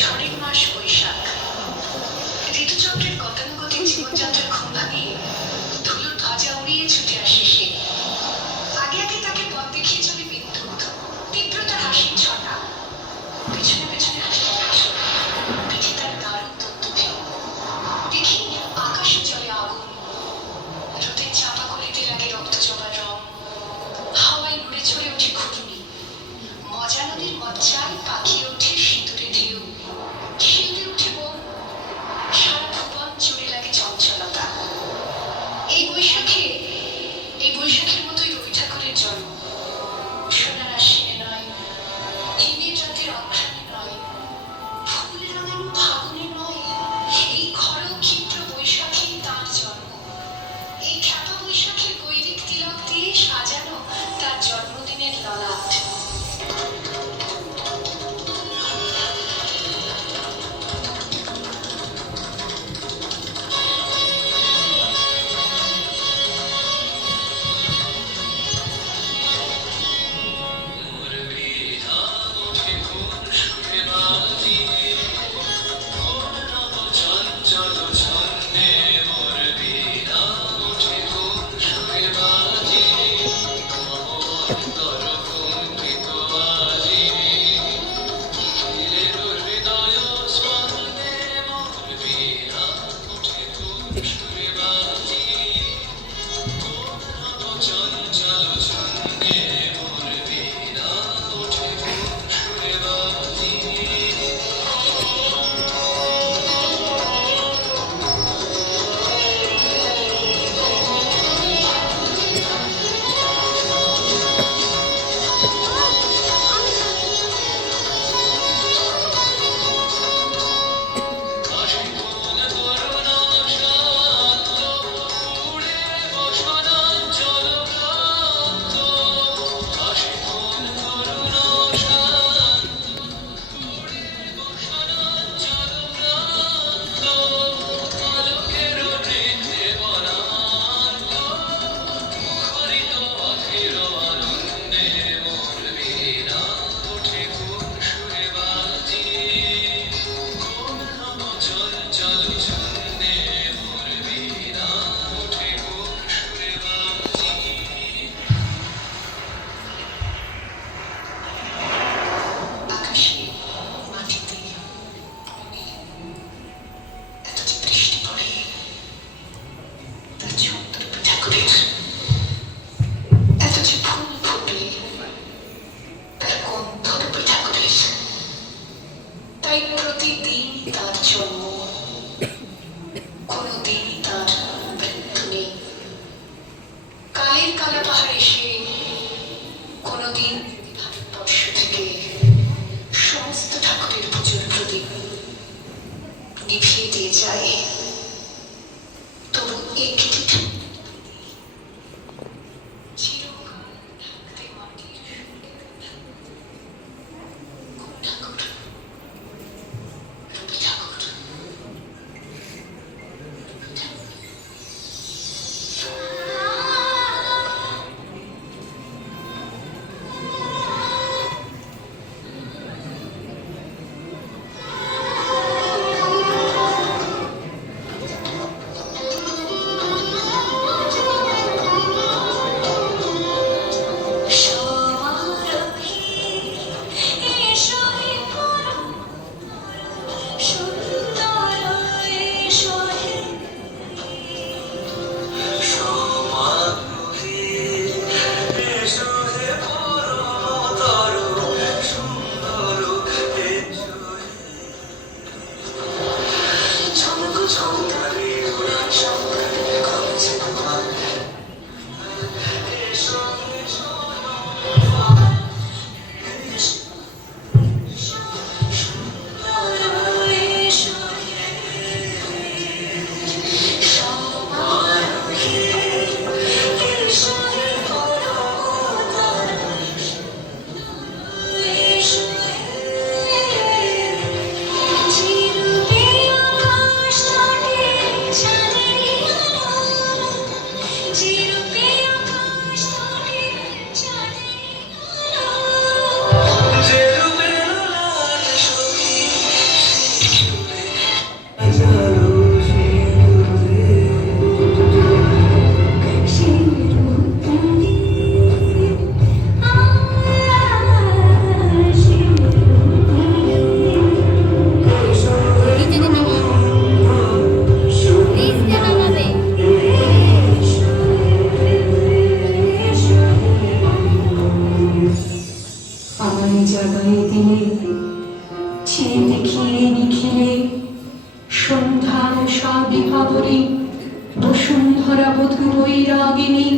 ঝড়ের মাস বৈশাখ। ঋতুচক্রের গতানুগতিক জীবনযাত্রার ঘুম ভাঙিয়ে ধুলোর ধ্বজা উড়িয়ে ছুটে আসে সে। আগে আগে তাকে পথ দেখিয়ে চলে বিদ্যুৎ, তীব্রতার হাসির ছটা। পেছনে পেছনে হাসে ভাসন, পিঠে তার দারুণ দত্তভে। দেখি আকাশে চলে আগুন, রোদের চাপা কলিতে লাগে রক্ত জবার রং। হাওয়ায় উড়ে চলে ওঠে ঘুটুনি, মজা নদীর মজ্জায় পাখিয়ে ওঠে সিঁদুরে ঢেউ। শিউরে উঠে বন, সারা ভুবন জুড়ে লাগে চঞ্চলতা। এই বৈশাখে, এই বৈশাখের মতোই রবি ঠাকুরের জন্ম। সোনার আশ্বিনে নয়, হিমের রাতের অঘ্রাণে নয়, ফুলে রাঙানো ফাগুনে নয়, এই খড়গ ক্ষিপ্র বৈশাখেই তার জন্ম। এই খ্যাপা বৈশাখের গৈরিক তিলক দিয়ে সাজানো তার জন্মদিনের ললাট। তাই প্রতিদিন তার জন্ম, কোনোদিন তার মৃত্যু নেই। কালের কালা পাহাড় এসে কোনোদিন ভারতবর্ষ থেকে সমস্ত ঠাকুরের পুজোর প্রদীপ নিভিয়ে দিয়ে যায়, তবু একটি জাগায় দিনে চেয়ে দেখিয়ে নিখিলে সন্ধ্যার সাবিভাবরী বসুন্ধরা বধূ বৈরাগিনী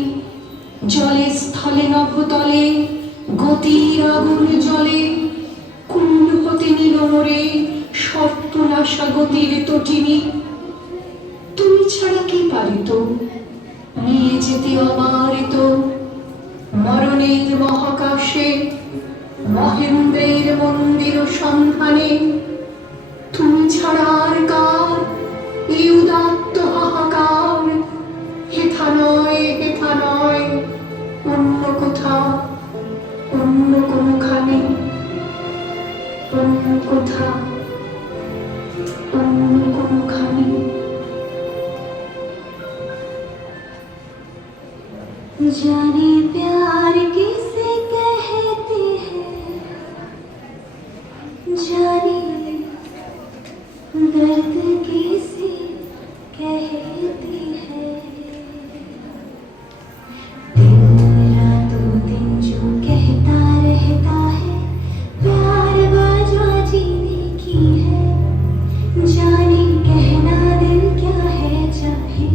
জলে স্থলে নভতলে গতির আগুন জলে কুল হতে নীলমরে সর্পনাশা গতির তটিনী তুমি ছাড়া কি পারিত নিয়ে যেতে অমারিত মরণের মহাকাশে মহেন্দ্রের মন্দির সন্ধানে তুমি ছাড়া আর কার এই উদাত্ত হাহাকার হেথা নয় অন্য কোথাও অন্য কোনখানে অন্য কোথাও অন্য কোনখানে जाने प्यार किसे कहते हैं, जाने दर्द किसे कहते हैं। दिन रातों दिन जो कहता रहता है प्यार वजह जीने की है, जाने कहना दिल क्या है चाहे,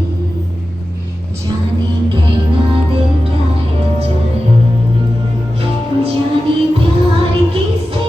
जाने कहना दिल क्या है चाहे, जाने प्यार किसे